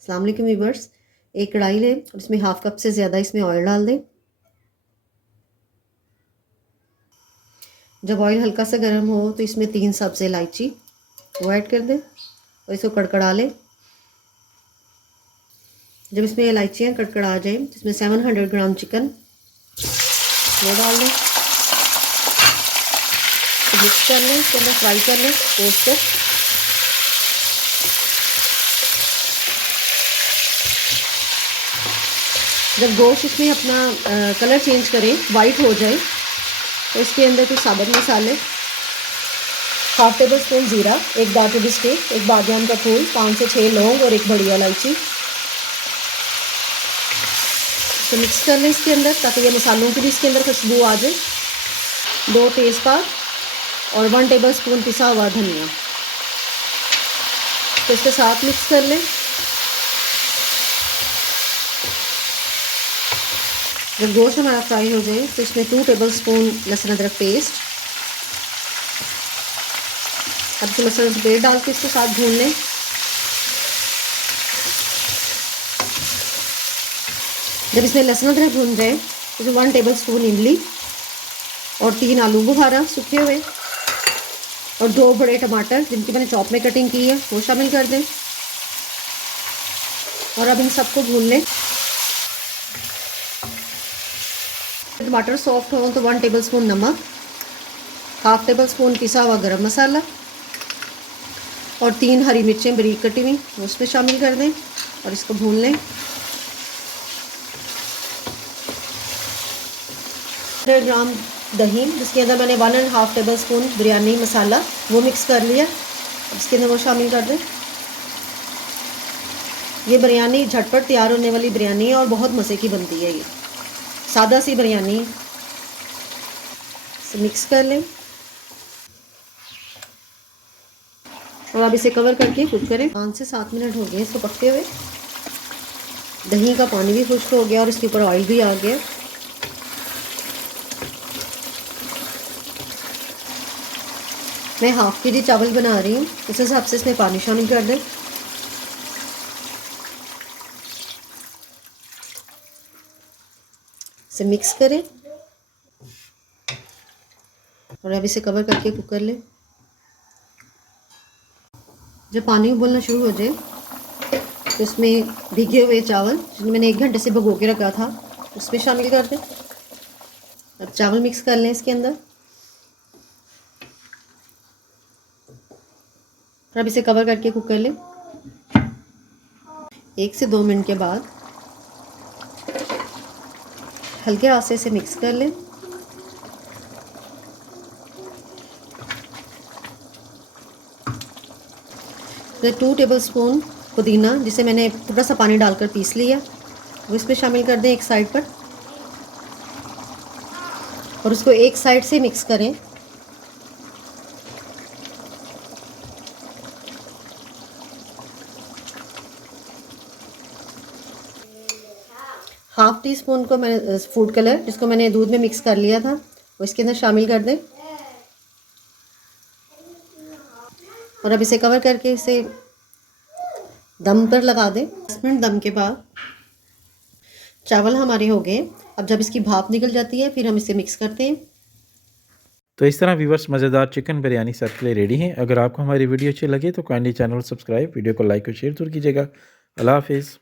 अस्सलाम वालेकुम व्यूअर्स। एक कढ़ाई लें और इसमें हाफ कप से ज़्यादा इसमें ऑयल डाल दें। जब ऑयल हल्का सा गर्म हो तो इसमें 3 सब्ज़ इलायची वो ऐड कर दें और इसको कड़कड़ा लें। जब इसमें इलायचियाँ कड़कड़ा जाए तो इसमें 700 ग्राम चिकन वो डाल दें, तो मिक्स कर लें, इसके अंदर फ्राई कर लें गोश्त को। जब गोश्त इसमें अपना कलर चेंज करे, वाइट हो जाए, तो इसके अंदर कुछ साबुत मसाले, हाफ टेबल स्पून ज़ीरा, एक दालचीनी बिस्किट, एक बादियान का फूल, 5 से 6 लौंग और एक बड़ी इलायची, तो मिक्स कर लें इसके अंदर ताकि ये मसालों की भी इसके अंदर खुशबू आ जाए। 2 तेज़पात और 1 टेबल स्पून पिसा हुआ धनिया, तो इसके साथ मिक्स कर लें। जब गोश्त हमारा फ्राई हो जाए तो इसमें 2 टेबल स्पून लहसुन अदरक पेस्ट, अब इसमें लहसुन अदरक पेस्ट डाल के इसके साथ भून लें। जब इसमें लहसुन अदरक भून जाए तो इसमें 1 टेबल स्पून इमली और 3 आलू बुखारा सूखे हुए और 2 बड़े टमाटर जिनकी मैंने चॉप में कटिंग की है वो शामिल कर दें और अब इन सबको भून लें। टमाटर सॉफ्ट हो तो 1 टेबल स्पून नमक, हाफ टेबल स्पून पिसा हुआ गरम मसाला और 3 हरी मिर्चें बारीक कटी हुई वो उसमें शामिल कर दें और इसको भून लें। 100 ग्राम दही जिसके अंदर मैंने 1.5 टेबल स्पून बिरयानी मसाला वो मिक्स कर लिया, इसके अंदर वो शामिल कर दें। ये बिरयानी झटपट तैयार होने वाली बिरयानी है और बहुत मज़े की बनती है। ये सादा सी बिरयानी, इसे मिक्स कर लें और अब इसे कवर करके कुक करें। 5 से 7 मिनट हो गए इसको पकते हुए। दही का पानी भी खुश्क हो गया और इसके ऊपर ऑयल भी आ गया। मैं हाफ के जी चावल बना रही हूँ, उस हिसाब से इसमें पानी शामिल कर दें। इसे मिक्स करें और अब इसे कवर करके कुक कर लें। जब पानी उबलना शुरू हो जाए तो इसमें भीगे हुए चावल जिन्हें मैंने 1 घंटे से भिगो के रखा था उसमें शामिल कर दें। अब चावल मिक्स कर लें इसके अंदर और अब इसे कवर करके कुक कर लें। 1 से 2 मिनट के बाद हल्के हाथ से इसे मिक्स कर लें। फिर 2 टेबल स्पून पुदीना जिसे मैंने थोड़ा सा पानी डालकर पीस लिया वो इसमें शामिल कर दें एक साइड पर और उसको एक साइड से मिक्स करें। हाफ टी स्पून को मैंने फूड कलर जिसको मैंने दूध में मिक्स कर लिया था वो इसके अंदर शामिल कर दें और अब इसे कवर करके इसे दम पर लगा दें। 10 मिनट दम के बाद चावल हमारे हो गए। अब जब इसकी भाप निकल जाती है फिर हम इसे मिक्स करते हैं। तो इस तरह व्यूवर्स मज़ेदार चिकन बिरयानी सब के लिए रेडी हैं। अगर आपको हमारी वीडियो अच्छी लगे तो काइंडली चैनल सब्सक्राइब, वीडियो को लाइक और शेयर जरूर कीजिएगा। अल्लाह हाफिज़।